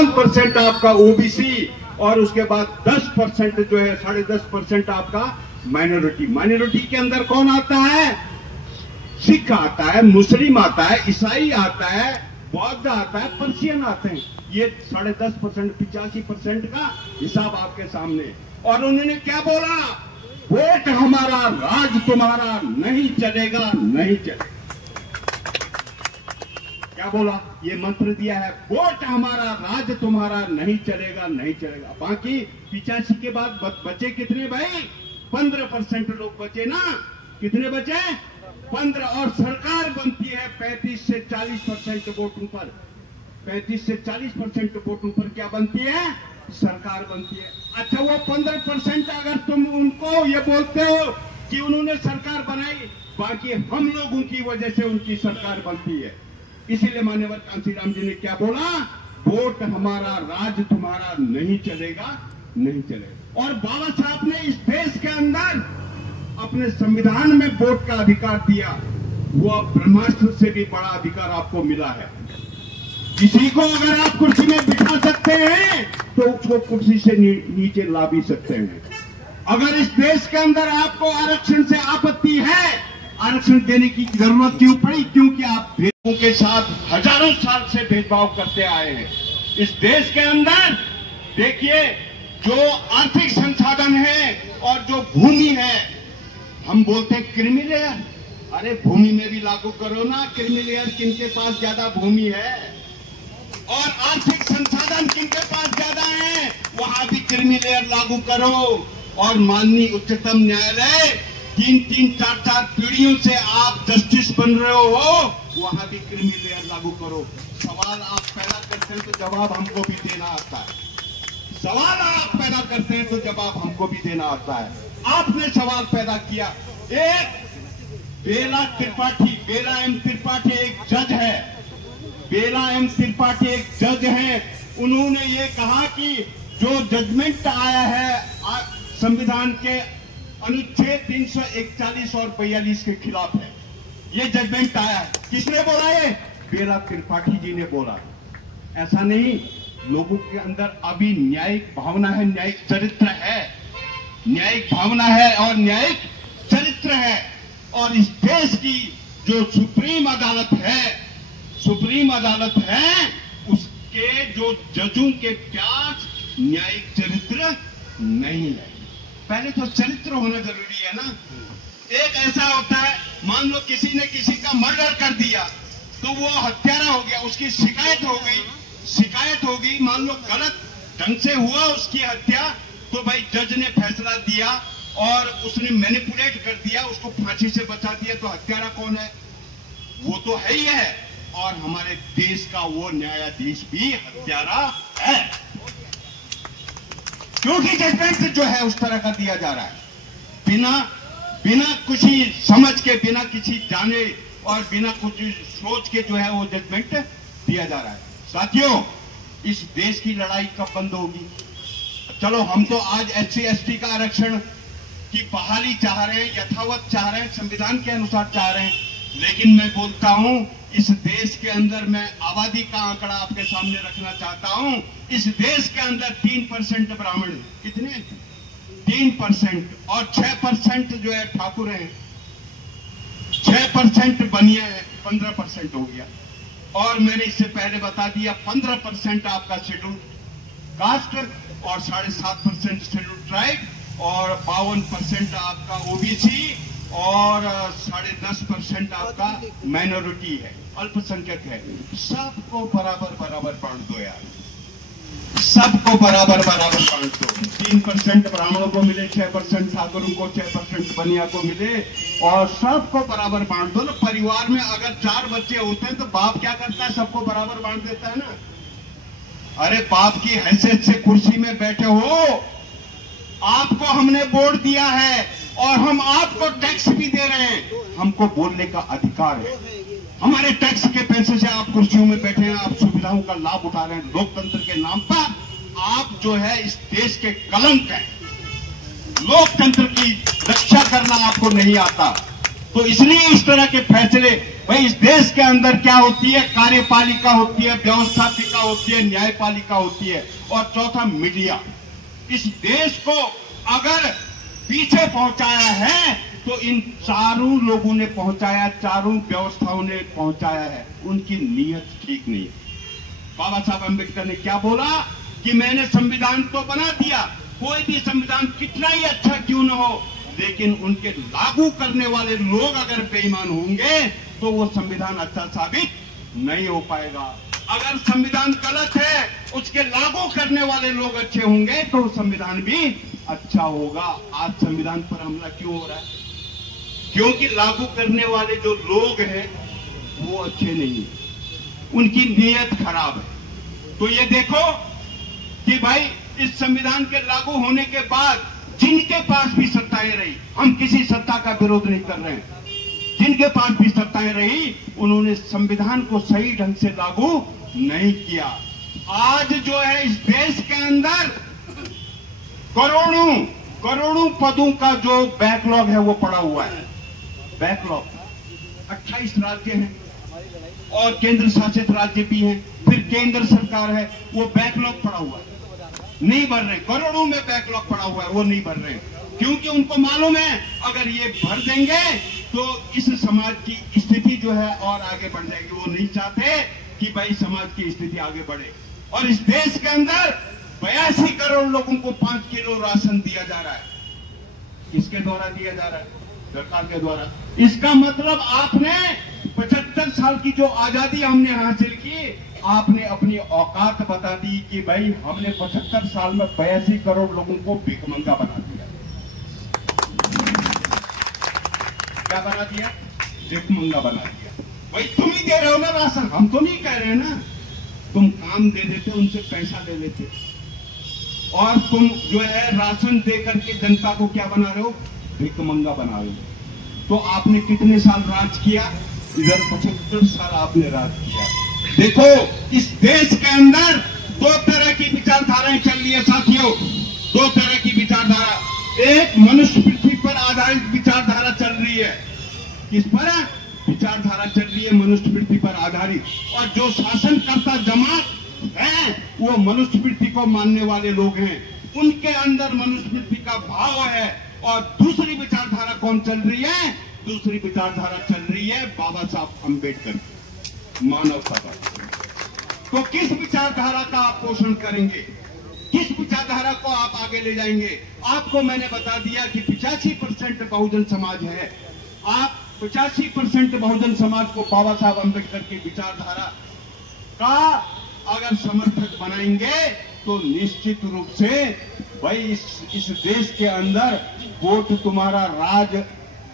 52% आपका ओबीसी और उसके बाद 10% जो है 10.5% आपका माइनॉरिटी। माइनॉरिटी के अंदर कौन आता है? सिख आता है, मुस्लिम आता है, ईसाई आता है, बौद्ध आता है, पर्शियन आते हैं। ये 10.5% 85% का हिसाब आपके सामने। और उन्होंने क्या बोला? वोट हमारा राज तुम्हारा नहीं चलेगा, नहीं चलेगा। क्या बोला? ये मंत्र दिया है, वोट हमारा राज तुम्हारा नहीं चलेगा, नहीं चलेगा। बाकी 85 के बाद बचे कितने भाई? 15% लोग बचे ना। कितने बचे? 15। और सरकार बनती है 35 से 40% वोटों पर। 35 से 40% वोटों पर क्या बनती है? सरकार बनती है। अच्छा, वो 15% अगर तुम उनको ये बोलते हो कि उन्होंने सरकार बनाई, बाकी हम लोगों की वजह से उनकी सरकार बनती है। इसीलिए मान्यवर कांशीराम जी ने क्या बोला? वोट हमारा राज तुम्हारा नहीं चलेगा, नहीं चलेगा। और बाबा साहब ने इस देश के अंदर अपने संविधान में वोट का अधिकार दिया। वो ब्रह्मास्त्र से भी बड़ा अधिकार आपको मिला है। किसी को अगर आप कुर्सी में बिठा सकते हैं तो उसको कुर्सी से नीचे ला भी सकते हैं। अगर इस देश के अंदर आपको आरक्षण से आपत्ति है, आरक्षण देने की जरूरत क्यों पड़ी? क्योंकि आप लोगों के साथ हजारों साल से भेदभाव करते आए हैं। इस देश के अंदर देखिए, जो आर्थिक संसाधन है और जो भूमि है, हम बोलते हैं क्रीमी लेयर। अरे भूमि में भी लागू करो ना क्रीमी लेयर। किनके पास ज्यादा भूमि है और आर्थिक संसाधन किनके पास ज्यादा है, वहां भी क्रीमी लेयर लागू करो। और माननीय उच्चतम न्यायालय 3-3, 4-4 पीढ़ियों से आप जस्टिस बन रहे हो, वहां भी क्रीमी लेयर लागू करो। सवाल आप पैदा करते हैं तो जवाब हमको भी देना आता है। सवाल आप पैदा करते हैं तो जवाब हमको भी देना आता है। आपने सवाल पैदा किया। एक बेला त्रिपाठी, बेला एम त्रिपाठी एक जज है। बेला एम त्रिपाठी एक जज है। उन्होंने ये कहा कि जो जजमेंट आया है संविधान के अनुच्छेद 341 और 42 के खिलाफ है। ये जजमेंट आया है। किसने बोला? ये बेला त्रिपाठी जी ने बोला। ऐसा नहीं, लोगों के अंदर अभी न्यायिक भावना है, न्यायिक चरित्र है, न्यायिक भावना है और न्यायिक चरित्र है। और इस देश की जो सुप्रीम अदालत है, सुप्रीम अदालत है, उसके जो जजों के पास न्यायिक चरित्र नहीं है। पहले तो चरित्र होना जरूरी है ना। एक ऐसा होता है, मान लो किसी ने किसी का मर्डर कर दिया तो वो हत्यारा हो गया, उसकी शिकायत हो गई, मान लो गलत ढंग से हुआ उसकी हत्या, तो भाई जज ने फैसला दिया और उसने मैनिपुलेट कर दिया, उसको फांसी से बचा दिया, तो हत्यारा कौन है? वो तो है ही है। और हमारे देश का वो न्यायाधीश भी हत्यारा है, क्योंकि जजमेंट जो है उस तरह का दिया जा रहा है। बिना कुछ ही समझ के, बिना किसी जाने और बिना कुछ सोच के जो है वो जजमेंट दिया जा रहा है। साथियों, इस देश की लड़ाई कब बंद होगी? चलो, हम तो आज SC/ST का आरक्षण की बहाली चाह रहे हैं, यथावत चाह रहे हैं, संविधान के अनुसार चाह रहे हैं। लेकिन मैं बोलता हूं, इस देश के अंदर मैं आबादी का आंकड़ा आपके सामने रखना चाहता हूं। इस देश के अंदर 3% ब्राह्मण है। कितने? 3%। और 6% जो है ठाकुर हैं, 6% बनिया है, 15% हो गया। और मैंने इससे पहले बता दिया 15% आपका शेड्यूल कास्ट और 7.5% शेड्यूल ट्राइब और 52% आपका ओबीसी और 10.5% आपका माइनॉरिटी है, अल्पसंख्यक है। सबको बराबर बांट दो यार, सबको बराबर बांट दो। 3% ब्राह्मणों को मिले, 6% ठाकुरों को, 6% बनिया को मिले और सबको बराबर बांट दो ना। परिवार में अगर 4 बच्चे होते हैं तो बाप क्या करता है? सबको बराबर बांट देता है ना। अरे बाप की हैसियत से कुर्सी में बैठे हो, आपको हमने वोट दिया है और हम आपको टैक्स भी दे रहे हैं, हमको बोलने का अधिकार है। हमारे टैक्स के पैसे से आप कुर्सियों में बैठे हैं, आप सुविधाओं का लाभ उठा रहे हैं। लोकतंत्र के नाम पर आप जो है इस देश के कलंक हैं। लोकतंत्र की रक्षा करना आपको नहीं आता, तो इसलिए इस तरह के फैसले भाई इस देश के अंदर क्या होती है? कार्यपालिका होती है, व्यवस्थापिका होती है, न्यायपालिका होती है, और चौथा मीडिया। इस देश को अगर पीछे पहुंचाया है तो इन चारों लोगों ने पहुंचाया, चारों व्यवस्थाओं ने पहुंचाया है। उनकी नीयत ठीक नहीं है। बाबा साहब अम्बेडकर ने क्या बोला कि मैंने संविधान तो बना दिया, कोई भी संविधान कितना ही अच्छा क्यों न हो, लेकिन उनके लागू करने वाले लोग अगर बेईमान होंगे तो वो संविधान अच्छा साबित नहीं हो पाएगा। अगर संविधान गलत है, उसके लागू करने वाले लोग अच्छे होंगे तो संविधान भी अच्छा होगा। आज संविधान पर हमला क्यों हो रहा है? क्योंकि लागू करने वाले जो लोग हैं वो अच्छे नहीं, उनकी नीयत खराब है। तो ये देखो कि भाई इस संविधान के लागू होने के बाद जिनके पास भी सत्ताएं रही, हम किसी सत्ता का विरोध नहीं कर रहे हैं, जिनके पास भी सत्ताएं रही उन्होंने संविधान को सही ढंग से लागू नहीं किया। आज जो है इस देश के अंदर करोड़ों पदों का जो बैकलॉग है वो पड़ा हुआ है। बैकलॉग 28 राज्य हैं और केंद्र शासित राज्य भी हैं, फिर केंद्र सरकार है, वो बैकलॉग पड़ा हुआ है, नहीं भर रहे। करोड़ों में बैकलॉग पड़ा हुआ है, वो नहीं भर रहे क्योंकि उनको मालूम है अगर ये भर देंगे तो इस समाज की स्थिति जो है और आगे बढ़ जाएगी। वो नहीं चाहते कि भाई समाज की स्थिति आगे बढ़े। और इस देश के अंदर 82 करोड़ लोगों को 5 किलो राशन दिया जा रहा है। किसके द्वारा दिया जा रहा है? सरकार के द्वारा। इसका मतलब आपने 75 साल की जो आजादी हमने हासिल की, आपने अपनी औकात बता दी कि भाई हमने 75 साल में 82 करोड़ लोगों को भिखमंगा बना दिया। क्या बना दिया? भिखमंगा बना दिया। भाई तुम ही दे रहे हो ना राशन, हम तो नहीं कह रहे ना। तुम काम दे देते, उनसे पैसा ले लेते, और तुम जो है राशन दे करके जनता को क्या बना रहे हो? भिखमंगा बना रहे हो। तो आपने कितने साल राज किया? इधर 75 साल आपने राज किया। देखो इस देश के अंदर 2 तरह की विचारधाराएं चल रही है साथियों, 2 तरह की विचारधारा। एक मनुष्य पृथ्वी पर आधारित विचारधारा चल रही है। किस पर विचारधारा चल रही है? मनुष्य पृथ्वी पर आधारित। और जो शासनकर्ता जमात है वो मनुष्य पृथ्वी को मानने वाले लोग हैं, उनके अंदर मनुष्य पृथ्वी का भाव है। और दूसरी विचारधारा कौन चल रही है? दूसरी विचारधारा चल रही है बाबा साहब अम्बेडकर, मानवता का। तो किस विचारधारा का आप पोषण करेंगे? किस विचारधारा को आप आगे ले जाएंगे? आपको मैंने बता दिया कि 85% बहुजन समाज है। आप 85% बहुजन समाज को बाबा साहब अम्बेडकर की विचारधारा का अगर समर्थक बनाएंगे तो निश्चित रूप से भाई इस देश के अंदर वोट तुम्हारा राज,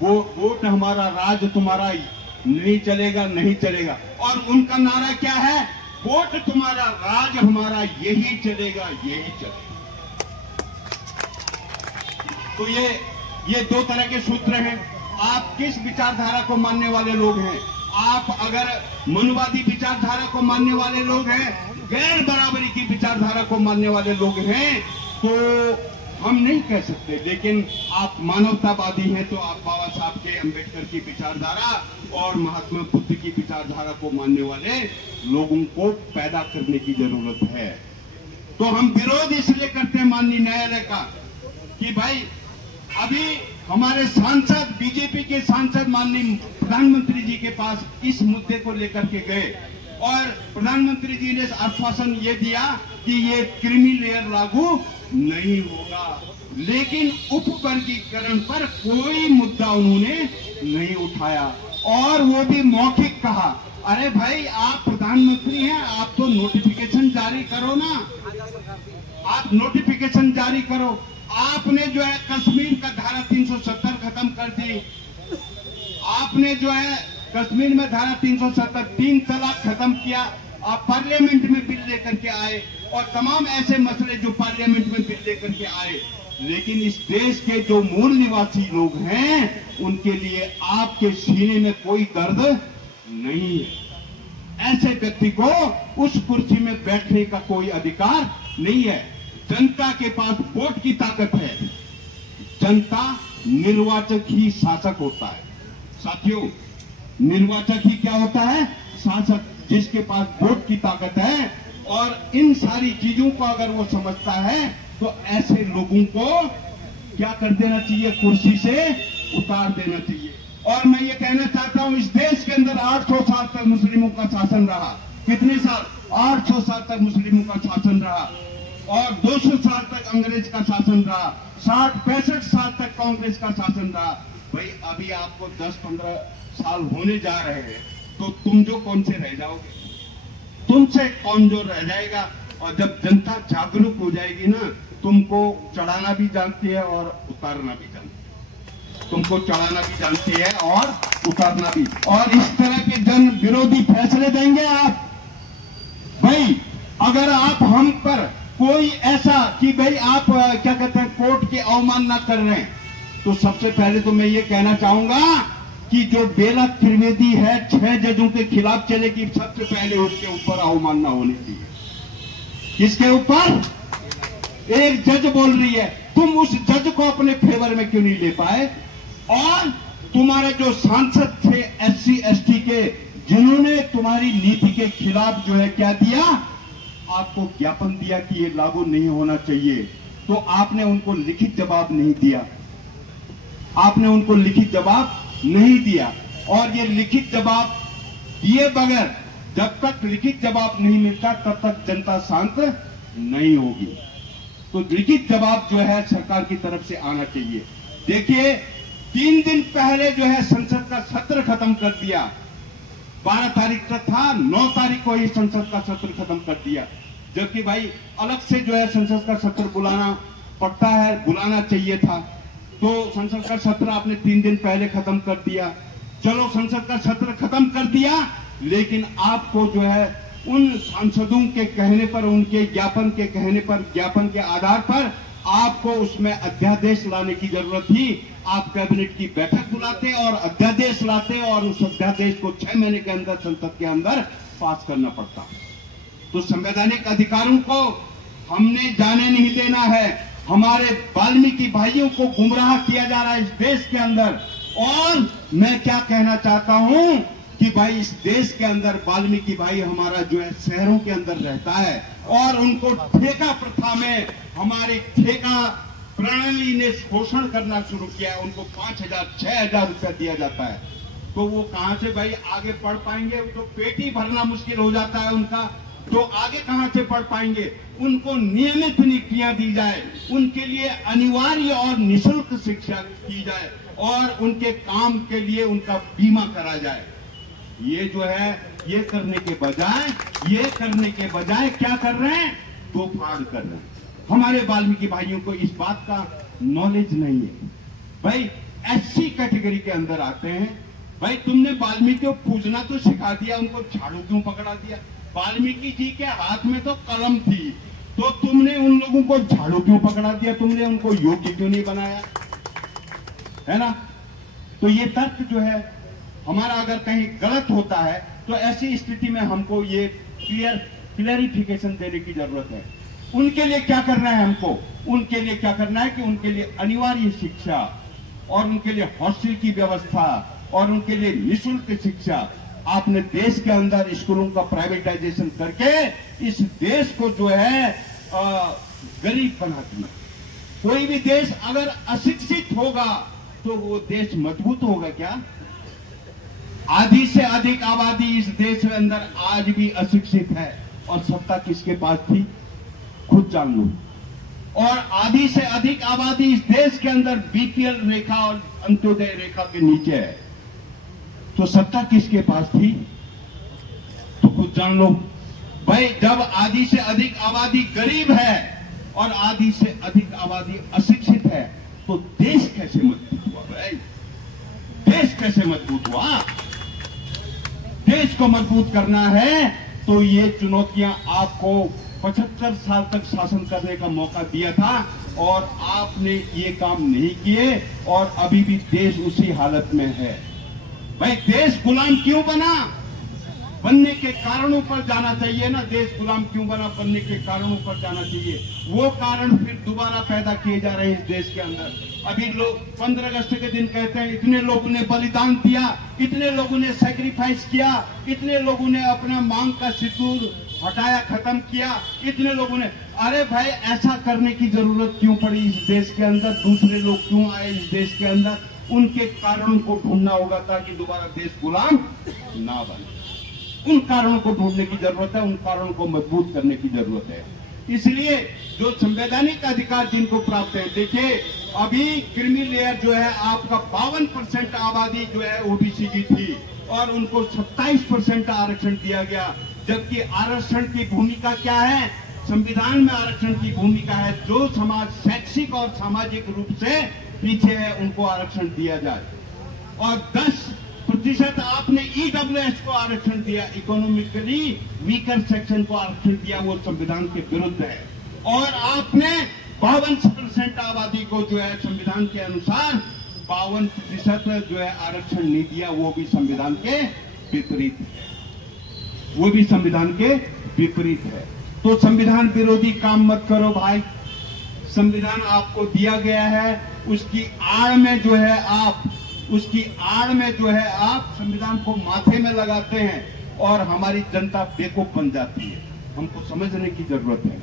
वोट हमारा राज तुम्हारा नहीं चलेगा, नहीं चलेगा। और उनका नारा क्या है? वोट तुम्हारा राज हमारा यही चलेगा, यही चलेगा। तो ये 2 तरह के सूत्र हैं। आप किस विचारधारा को मानने वाले लोग हैं? आप अगर मनुवादी विचारधारा को मानने वाले लोग हैं, गैर बराबरी की विचारधारा को मानने वाले लोग हैं, तो हम नहीं कह सकते। लेकिन आप मानवतावादी हैं तो आप बाबा साहब के अम्बेडकर की विचारधारा और महात्मा बुद्ध की विचारधारा को मानने वाले लोगों को पैदा करने की जरूरत है। तो हम विरोध इसलिए करते हैं माननीय न्यायालय का कि भाई अभी हमारे सांसद, बीजेपी के सांसद माननीय प्रधानमंत्री जी के पास इस मुद्दे को लेकर के गए और प्रधानमंत्री जी ने आश्वासन ये दिया कि ये क्रीमी लेयर लागू नहीं होगा, लेकिन उपवर्गीकरण पर कोई मुद्दा उन्होंने नहीं उठाया और वो भी मौखिक कहा। अरे भाई आप प्रधानमंत्री हैं, आप तो नोटिफिकेशन जारी करो ना, आप नोटिफिकेशन जारी करो। आपने जो है कश्मीर का धारा 370 खत्म कर दी, आपने जो है कश्मीर में धारा 370 3 तलाक खत्म किया। आप पार्लियामेंट में बिल लेकर के आए और तमाम ऐसे मसले जो पार्लियामेंट में बिल लेकर के आए, लेकिन इस देश के जो मूल निवासी लोग हैं उनके लिए आपके सीने में कोई दर्द नहीं है। ऐसे व्यक्ति को उस कुर्सी में बैठने का कोई अधिकार नहीं है। जनता के पास वोट की ताकत है, जनता निर्वाचक ही शासक होता है। साथियों, निर्वाचक ही क्या होता है? शासक, जिसके पास वोट की ताकत है। और इन सारी चीजों को अगर वो समझता है तो ऐसे लोगों को क्या कर देना चाहिए? कुर्सी से उतार देना चाहिए। और मैं ये कहना चाहता हूं, इस देश के अंदर 800 साल तक मुस्लिमों का शासन रहा। कितने साल? 800 साल तक मुस्लिमों का शासन रहा। और 200 साल तक अंग्रेज का शासन रहा। 60-65 साल तक कांग्रेस का शासन रहा। भाई अभी आपको 10-15 साल होने जा रहे हैं, तो तुम जो कौन से रह जाओगे? तुमसे कौन जो रह जाएगा? और जब जनता जागरूक हो जाएगी ना, तुमको चढ़ाना भी जानती है और उतारना भी जानती है। तुमको चढ़ाना भी जानती है और उतारना भी। और इस तरह के जन विरोधी फैसले देंगे आप। भाई अगर आप हम पर कोई ऐसा कि भाई आप क्या कहते हैं, कोर्ट की अवमानना कर रहे हैं, तो सबसे पहले तो मैं ये कहना चाहूंगा कि जो बेला त्रिवेदी है 6 जजों के खिलाफ चलेगी, सबसे पहले उसके ऊपर अवमानना होनी चाहिए। किसके ऊपर? एक जज बोल रही है, तुम उस जज को अपने फेवर में क्यों नहीं ले पाए? और तुम्हारे जो सांसद थे SC ST के, जिन्होंने तुम्हारी नीति के खिलाफ जो है क्या दिया? आपको ज्ञापन दिया कि ये लागू नहीं होना चाहिए, तो आपने उनको लिखित जवाब नहीं दिया। आपने उनको लिखित जवाब नहीं दिया। और ये लिखित जवाब दिए बगैर, जब तक लिखित जवाब नहीं मिलता तब तक जनता शांत नहीं होगी। तो लिखित जवाब जो है सरकार की तरफ से आना चाहिए। देखिए 3 दिन पहले जो है संसद का सत्र खत्म कर दिया। 12 तारीख तक था, 9 तारीख को ही संसद का सत्र खत्म कर दिया। जबकि भाई अलग से जो है संसद का सत्र बुलाना पड़ता है, बुलाना चाहिए था। तो संसद का सत्र आपने 3 दिन पहले खत्म कर दिया। चलो संसद का सत्र खत्म कर दिया, लेकिन आपको जो है उन सांसदों के कहने पर, उनके ज्ञापन के कहने पर, ज्ञापन के आधार पर आपको उसमें अध्यादेश लाने की जरूरत थी। आप कैबिनेट की बैठक बुलाते और अध्यादेश लाते और उस अध्यादेश को 6 महीने के अंदर संसद के अंदर पास करना पड़ता। तो संवैधानिक अधिकारों को हमने जाने नहीं देना है। हमारे वाल्मीकि भाइयों को गुमराह किया जा रहा है इस देश के अंदर। और मैं क्या कहना चाहता हूं कि भाई इस देश के अंदर वाल्मीकि भाई हमारा जो है शहरों के अंदर रहता है और उनको ठेका प्रथा में, हमारी ठेका प्रणाली ने शोषण करना शुरू किया है। उनको 5,000-6,000 रुपया दिया जाता है। तो वो कहां से भाई आगे पढ़ पाएंगे? तो पेट ही भरना मुश्किल हो जाता है उनका, तो आगे कहां से पढ़ पाएंगे? उनको नियमित नियुक्तियां दी जाए, उनके लिए अनिवार्य और निःशुल्क शिक्षा की जाए और उनके काम के लिए उनका बीमा करा जाए। ये जो है ये करने के बजाय क्या कर रहे हैं? दो फाड़ कर रहे हैं। हमारे वाल्मीकि भाइयों को इस बात का नॉलेज नहीं है। भाई SC कैटेगरी के अंदर आते हैं। भाई तुमने वाल्मीकि को पूजना तो सिखा दिया, उनको झाड़ू क्यों पकड़ा दिया? वाल्मीकि जी के हाथ में तो कलम थी, तो तुमने उन लोगों को झाड़ू क्यों पकड़ा दिया? तुमने उनको योग्य क्यों नहीं बनाया? है ना? तो ये तर्क जो है हमारा अगर कहीं गलत होता है तो ऐसी स्थिति में हमको ये क्लियरिफिकेशन देने की जरूरत है। उनके लिए क्या करना है हमको? उनके लिए क्या करना है कि उनके लिए अनिवार्य शिक्षा और उनके लिए हॉस्टल की व्यवस्था और उनके लिए निःशुल्क शिक्षा। आपने देश के अंदर स्कूलों का प्राइवेटाइजेशन करके इस देश को जो है गरीब बना दिया। कोई भी देश अगर अशिक्षित होगा तो वो देश मजबूत होगा क्या? आधी से अधिक आबादी इस देश के अंदर आज भी अशिक्षित है और सत्ता किसके पास थी? खुद जान लो। और आधी से अधिक आबादी इस देश के अंदर BPL रेखा और अंत्योदय रेखा के नीचे है, तो सत्ता किसके पास थी? तो खुद जान लो। भाई जब आधी से अधिक आबादी गरीब है और आधी से अधिक आबादी अशिक्षित है, तो देश कैसे मजबूत हुआ? भाई देश कैसे मजबूत हुआ? देश को मजबूत करना है तो ये चुनौतियां आपको 75 साल तक शासन करने का मौका दिया था और आपने ये काम नहीं किए और अभी भी देश उसी हालत में है। भाई देश गुलाम क्यों बना? बनने के कारणों पर जाना चाहिए ना, देश गुलाम क्यों बना, बनने के कारणों पर जाना चाहिए। वो कारण फिर दोबारा पैदा किए जा रहे हैं इस देश के अंदर। अभी लोग 15 अगस्त के दिन कहते हैं इतने लोगों ने बलिदान दिया, इतने लोगों ने सैक्रिफाइस किया, इतने लोगों ने अपना मांग का सिंदूर हटाया, खत्म किया, इतने लोगों ने। अरे भाई, ऐसा करने की जरूरत क्यों पड़ी इस देश के अंदर? दूसरे लोग क्यों आए इस देश के अंदर? उनके कारणों को ढूंढना होगा ताकि दोबारा देश गुलाम ना बने। उन कारणों को ढूंढने की जरूरत है, उन कारणों को मजबूत करने की जरूरत है। इसलिए जो संवैधानिक अधिकार जिनको प्राप्त है, देखिए अभी क्रीमी लेयर जो है आपका 52% आबादी जो है ओबीसी की थी और उनको 27% आरक्षण दिया गया। जबकि आरक्षण की भूमिका क्या है? संविधान में आरक्षण की भूमिका है जो समाज शैक्षिक और सामाजिक रूप से पीछे है उनको आरक्षण दिया जाए। और 10% आपने ईडब्ल्यूएस को आरक्षण दिया, इकोनॉमिकली वीकर सेक्शन को आरक्षण दिया, वो संविधान के विरुद्ध है। और आपने 52% आबादी को जो है संविधान के अनुसार 52% जो है आरक्षण नहीं दिया, वो भी संविधान के विपरीत है, वो भी संविधान के विपरीत है। तो संविधान विरोधी काम मत करो भाई। संविधान आपको दिया गया है, उसकी आड़ में जो है आप संविधान को माथे में लगाते हैं और हमारी जनता बेवकूफ बन जाती है। हमको समझने की जरूरत है।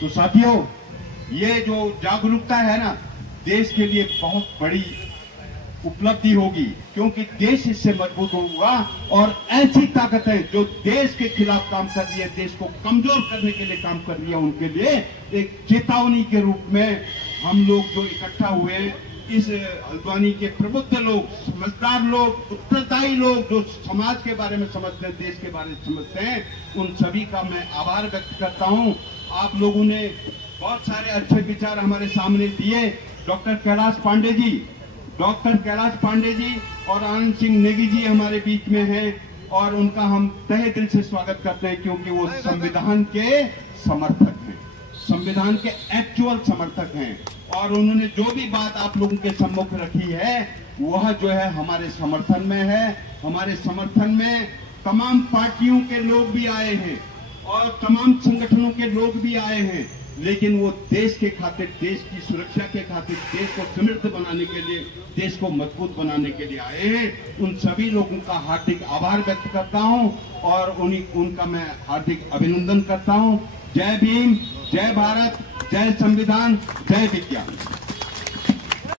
तो साथियों, ये जो जागरूकता है ना, देश के लिए बहुत बड़ी उपलब्धि होगी, क्योंकि देश इससे मजबूत होगा। और ऐसी ताकतें जो देश के खिलाफ काम कर रही है, देश को कमजोर करने के लिए काम कर रही है, उनके लिए एक चेतावनी के रूप में हम लोग जो इकट्ठा हुए, इस हल्द्वानी के प्रबुद्ध लोग, समझदार लोग, उत्तरदायी लोग जो समाज के बारे में समझते हैं, देश के बारे में समझते हैं, उन सभी का मैं आभार व्यक्त करता हूं। आप लोगों ने बहुत सारे अच्छे विचार हमारे सामने दिए। डॉक्टर कैलाश पांडे जी और आनंद सिंह नेगी जी हमारे बीच में हैं और उनका हम तहे दिल से स्वागत करते हैं, क्योंकि वो संविधान के समर्थक हैं, संविधान के एक्चुअल समर्थक हैं। और उन्होंने जो भी बात आप लोगों के सम्मुख रखी है वह जो है हमारे समर्थन में है। हमारे समर्थन में तमाम पार्टियों के लोग भी आए हैं और तमाम संगठनों के लोग भी आए हैं, लेकिन वो देश के खातिर, देश की सुरक्षा के खातिर, देश को समृद्ध बनाने के लिए, देश को मजबूत बनाने के लिए आए हैं। उन सभी लोगों का हार्दिक आभार व्यक्त करता हूं और उनका मैं हार्दिक अभिनंदन करता हूं। जय भीम, जय भारत, जय संविधान, जय विज्ञान।